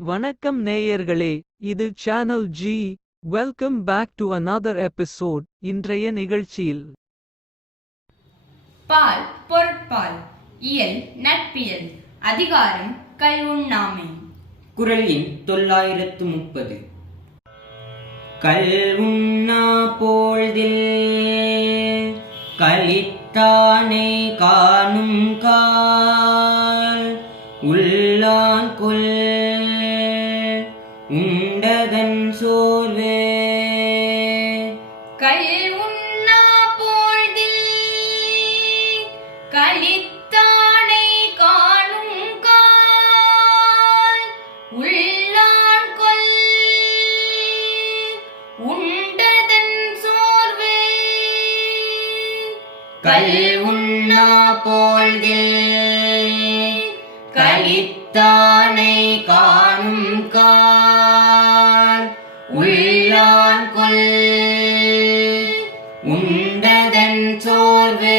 வணக்கம் நேயர்களே இது channel G welcome back to another episode இன்றைய நிகழ்ச்சியில். பால் பொருட்பால் இயல் நட்பியல் அதிகாரம் கல்வுண்ணாமை குரல் எண் தொள்ளாயிரத்து முப்பது. கல்வுண்ணா போழ்தில் கலித்தானை காணும் கால் உள்ளான் கொல் உண்டதன் சோர்வே. கல் உண்ணா போழ்தில் கலித்தானை காணும் கால் உள்ளான் கொல். உண்டதன் சோர்வே. கல் உண்ணா போழ்தில் கலித்தானை உள்ளான் கொல் உண்டதன் சோர்வே.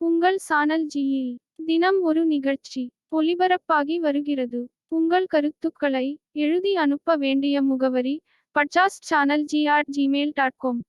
உங்கள் சானல் ஜியில் தினம் ஒரு நிகழ்ச்சி ஒளிபரப்பாகி வருகிறது. உங்கள் கருத்துக்களை எழுதி அனுப்ப வேண்டிய முகவரி பட்சாஸ் channel G at Gmail dot com